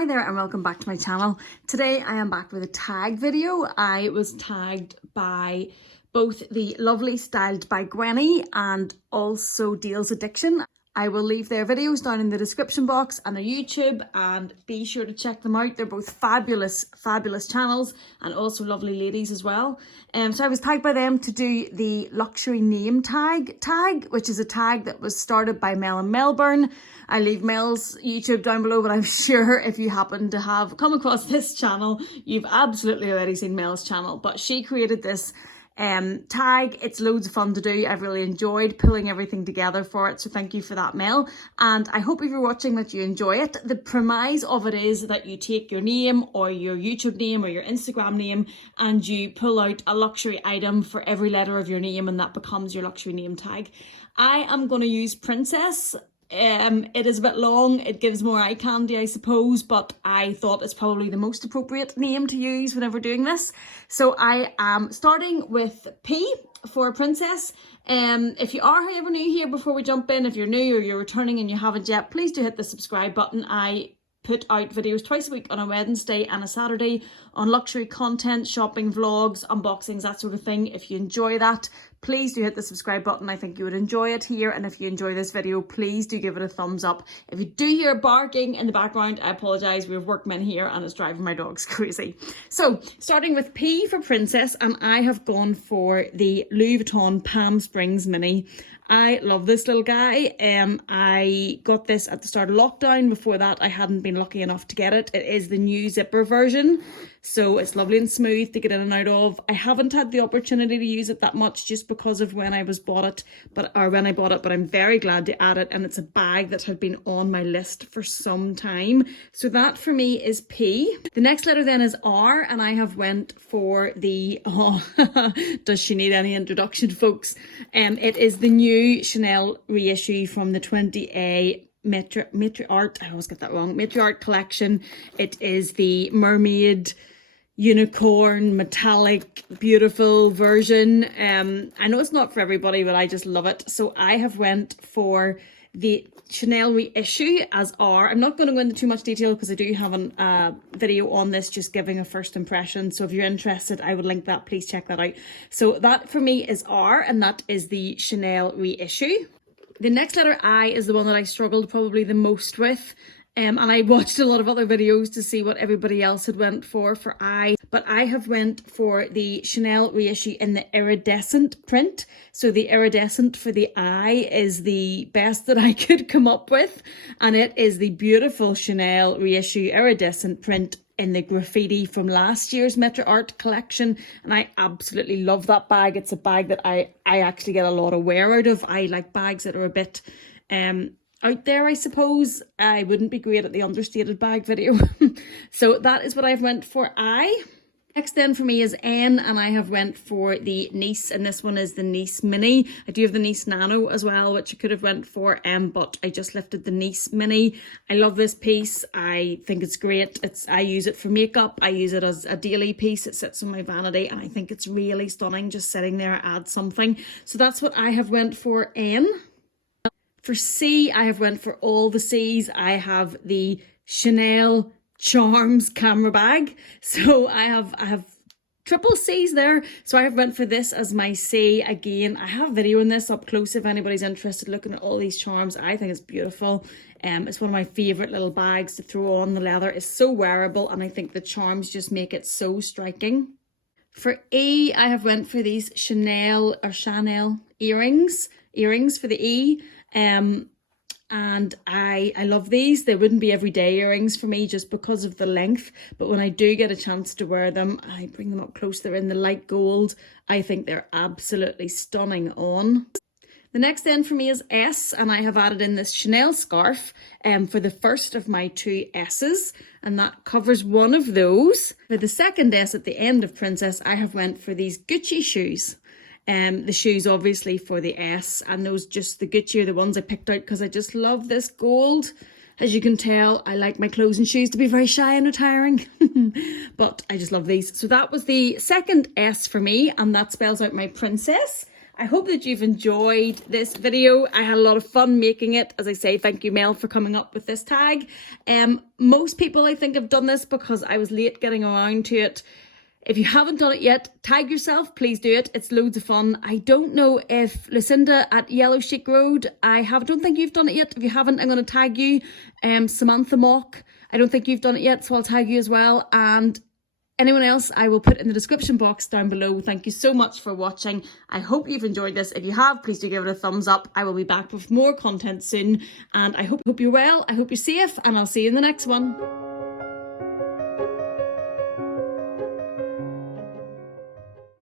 Hi there and welcome back to my channel. Today I am back with a tag video. I was tagged by both the lovely Styled by Gwenny and also daylesaddiction. I will leave their videos down in the description box and their YouTube, and be sure to check them out. They're both fabulous channels and also lovely ladies as well. So I was tagged by them to do the luxury name tag, which is a tag that was started by Melbourne. I leave Mel's YouTube down below, but I'm sure if you happen to have come across this channel, you've absolutely already seen Mel's channel. But she created this tag. It's loads of fun to do. I've really enjoyed pulling everything together for it, so thank you for that, Mel. And I hope if you're watching that you enjoy it. The premise of it is that you take your name or your YouTube name or your Instagram name and you pull out a luxury item for every letter of your name, and that becomes your luxury name tag. I am going to use Princess. It is a bit long, it gives more eye candy I suppose, but I thought it's probably the most appropriate name to use whenever doing this. So I am starting with P for Princess. If you are however new here, before we jump in, if you're new or you're returning and you haven't yet, please do hit the subscribe button. I put out videos twice a week on a Wednesday and a Saturday on luxury content, shopping vlogs, unboxings, that sort of thing. If you enjoy that, please do hit the subscribe button. I think you would enjoy it here. And if you enjoy this video, please do give it a thumbs up. If you do hear barking in the background, I apologise. We have workmen here and it's driving my dogs crazy. So starting with P for Princess, and I have gone for the Louis Vuitton Palm Springs Mini. I love this little guy. I got this at the start of lockdown. Before that, I hadn't been lucky enough to get it. It is the new zipper version, so it's lovely and smooth to get in and out of. I haven't had the opportunity to use it that much just because of when I bought it, but I'm very glad to add it, and it's a bag that had been on my list for some time. So that for me is P. The next letter then is R, and I have went for the, does she need any introduction, folks? It is the new Chanel reissue from the 20A Matriarch, I always get that wrong, Matriarch collection. It is the mermaid unicorn metallic beautiful version. I know it's not for everybody, but I just love it. So I have went for the Chanel reissue as R. I'm not going to go into too much detail because I do have a video on this, just giving a first impression. So if you're interested, I would link that. Please check that out. So that for me is R, and that is the Chanel reissue. The next letter I is the one that I struggled probably the most with. And I watched a lot of other videos to see what everybody else had went for I. But I have went for the Chanel reissue in the iridescent print. So the iridescent for the I is the best that I could come up with. And it is the beautiful Chanel reissue iridescent print in the graffiti from last year's Matriarch collection. And I absolutely love that bag. It's a bag that I actually get a lot of wear out of. I like bags that are a bit out there, I suppose. I wouldn't be great at the understated bag video. So that is what I've went for I. Next then for me is N, and I have went for the Nice, and this one is the Nice Mini. I do have the Nice Nano as well, which I could have went for, but I just lifted the Nice Mini. I love this piece. I think it's great. I use it for makeup. I use it as a daily piece. It sits on my vanity, and I think it's really stunning. Just sitting there adds something. So that's what I have went for N. For C, I have went for all the C's. I have the Chanel Charms camera bag. So I have triple C's there. So I have went for this as my C. Again, I have a video on this up close if anybody's interested looking at all these charms. I think it's beautiful. It's one of my favourite little bags to throw on. The leather is so wearable, and I think the charms just make it so striking. For E, I have went for these Chanel earrings for the E. And I love these. They wouldn't be everyday earrings for me just because of the length, but when I do get a chance to wear them, I bring them up close. They're in the light gold. I think they're absolutely stunning on. The next then for me is S, and I have added in this Chanel scarf for the first of my two S's, and that covers one of those. For the second S at the end of Princess, I have went for these Gucci shoes. The shoes obviously for the S, and those just the Gucci are the ones I picked out because I just love this gold. As you can tell, I like my clothes and shoes to be very shy and retiring, but I just love these. So that was the second S for me, and that spells out my Princess. I hope that you've enjoyed this video. I had a lot of fun making it. As I say, thank you, Mel, for coming up with this tag. Most people, I think, have done this because I was late getting around to it. If you haven't done it yet, tag yourself, please do it. It's loads of fun. I don't know if Lucinda at Yellow Chic Road, don't think you've done it yet. If you haven't, I'm going to tag you. Samantha Mock, I don't think you've done it yet, so I'll tag you as well. And anyone else, I will put in the description box down below. Thank you so much for watching. I hope you've enjoyed this. If you have, please do give it a thumbs up. I will be back with more content soon. And I hope you're well. I hope you're safe. And I'll see you in the next one.